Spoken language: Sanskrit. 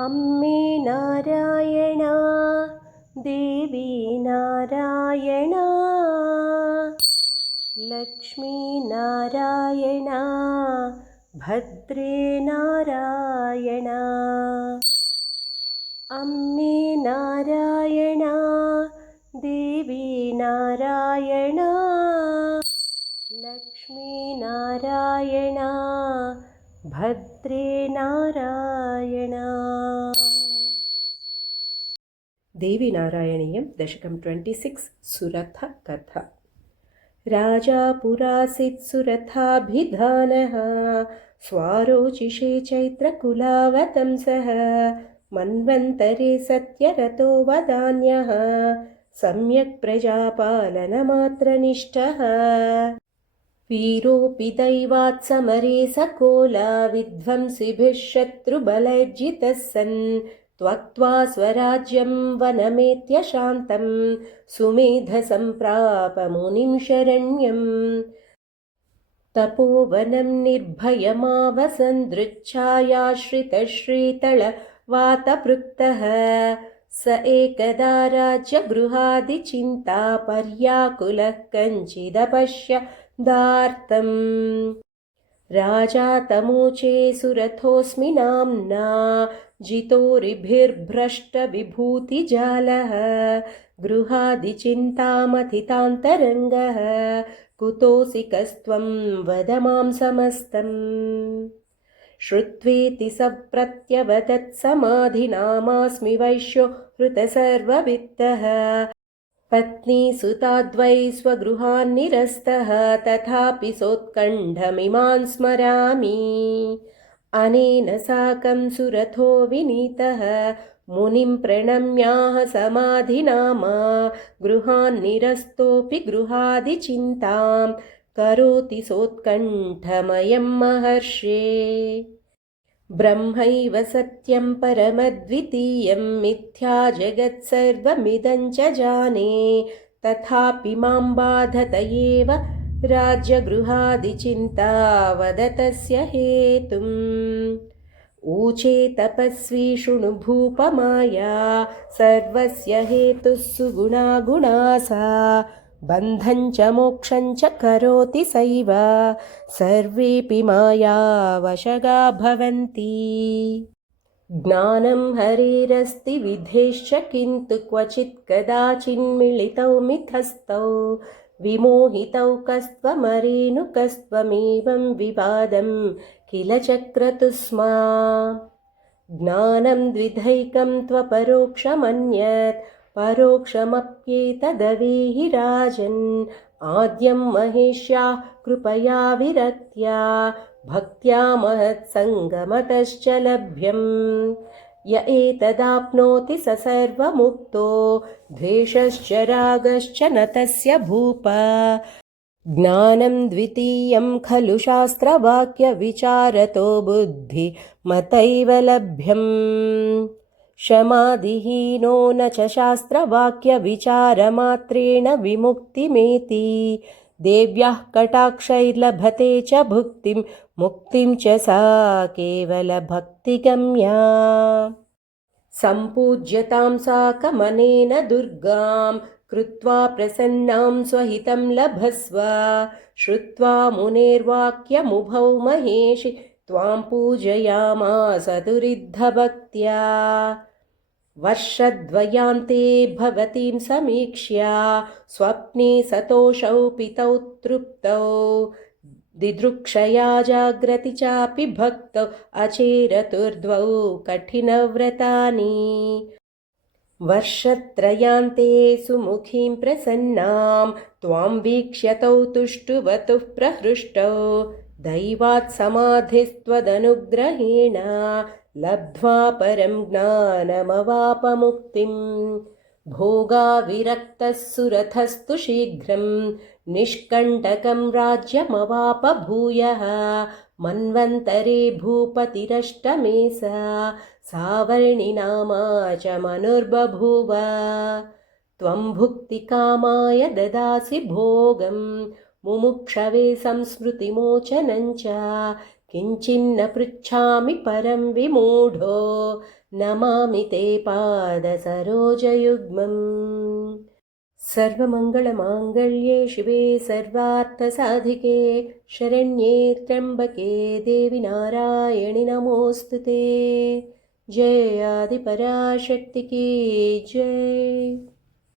अम्मे नारायणा देवी नारायणा लक्ष्मी नारायणा भद्रे नारायणा अम्मे नारायणा देवी नारायणा लक्ष्मी नारायणा भद्रे नारायणा। देवी नारायणीयं दशकं 26 सुरथ कथा। राजा पुरासीत् सुरथाभिधानः स्वारोचिषे चैत्रकुलावतंसः मन्वन्तरे सत्यरतो वदान्यः सम्यक् प्रजापालनमात्रनिष्ठः वीरोऽपि दैवात् समरे सकोला विध्वंसिभिः शत्रुबलैर्जितः सन् त्वक्त्वा स्वराज्यं वनमेत्य शान्तं सुमेधसम्प्राप मुनिं शरण्यम् तपोवनं निर्भयमावसन्दृच्छायाश्रितश्रीतलवातपृक्तः स एकदा राज्यगृहादिचिन्ता पर्याकुलः कञ्चिदपश्य दार्तम् राजा तमोचे सुरथोऽस्मि नाम्ना जितोरिभिर्भ्रष्टविभूतिजालः गृहादिचिन्तामथितान्तरङ्गः कुतोऽसि कस्त्वं वद मां समस्तम् श्रुत्वेति सप्रत्यवदत्समाधिनामास्मि वैश्यो हृतसर्ववित्तः पत्नीसुताद्वै स्वगृहान्निरस्तः तथापि सोत्कण्ठमिमां स्मरामि अनेन साकं सुरथो विनीतः मुनिं प्रणम्याह समाधिनामा गृहान्निरस्तोऽपि गृहादिचिन्तां करोति सोत्कण्ठमयं महर्षे ब्रह्मैव सत्यं परमद्वितीयं मिथ्या जगत्सर्वमिदं च जाने तथापि मां बाधत एव राज्यगृहादिचिन्ता वद तस्य हेतुम् ऊचे तपस्वी शृणु भूपमाया सर्वस्य हेतुः सुगुणा गुणा सा बन्धं च मोक्षं च करोति सैव सर्वेऽपि मायावशगा भवन्ति ज्ञानं हरेरस्ति विधेश्च किन्तु क्वचित् कदाचिन्मिलितौ मिथस्तौ विमोहितौ कस्त्वमरेणुकस्त्वमेवं विवादं किल चक्रतु स्म ज्ञानं द्विधैकं त्वपरोक्षमन्यत् परोक्षमप्येतदवेहि राजन् आद्यं महेश्याः कृपया विरक्त्या भक्त्या महत्सङ्गमतश्च लभ्यम् य एतदाप्नोति स सर्वमुक्तो द्वेषश्च रागश्च न तस्य भूप ज्ञानं द्वितीयं खलु शास्त्रवाक्यविचारतो बुद्धिमतैव लभ्यम् शमादिहीनो न च शास्त्रवाक्यविचारमात्रेण विमुक्तिमेति देव्याः कटाक्षैर्लभते च भुक्तिं मुक्तिं च सा केवलभक्तिगम्या सम्पूज्यतां साकमनेन दुर्गां कृत्वा प्रसन्नां स्वहितं लभस्व श्रुत्वा मुनेर्वाक्यमुभौ महेशि त्वां पूजयामास दुरिद्धभक्त्या वर्षद्वयान्ते भवतीं समीक्ष्य स्वप्ने सतोषौ पितौ तृप्तौ दिदृक्षया जाग्रति चापि भक्तौ अचेरतुर्द्वौ कठिनव्रतानि वर्षत्रयान्ते सुमुखीं प्रसन्नां त्वां वीक्ष्यतौ तुष्टुवतुः प्रहृष्टौ दैवात् समाधिस्त्वदनुग्रहेण लब्ध्वा परं ज्ञानमवापमुक्तिं भोगाविरक्तः सुरथस्तु शीघ्रं निष्कण्टकं राज्यमवाप भूयः मन्वन्तरे भूपतिरष्टमे सावर्णिनामा च मनुर्बभूव त्वं भुक्तिकामाय ददासि भोगं मुमुक्षवे संस्मृतिमोचनं च किञ्चिन्न पृच्छामि परं विमूढो नमामि ते पादसरोजयुग्मम् सर्वमङ्गलमाङ्गल्ये शिवे सर्वार्थसाधिके शरण्ये त्र्यम्बके देवि नारायणि नमोऽस्तु ते जय आदिपराशक्ति की जय।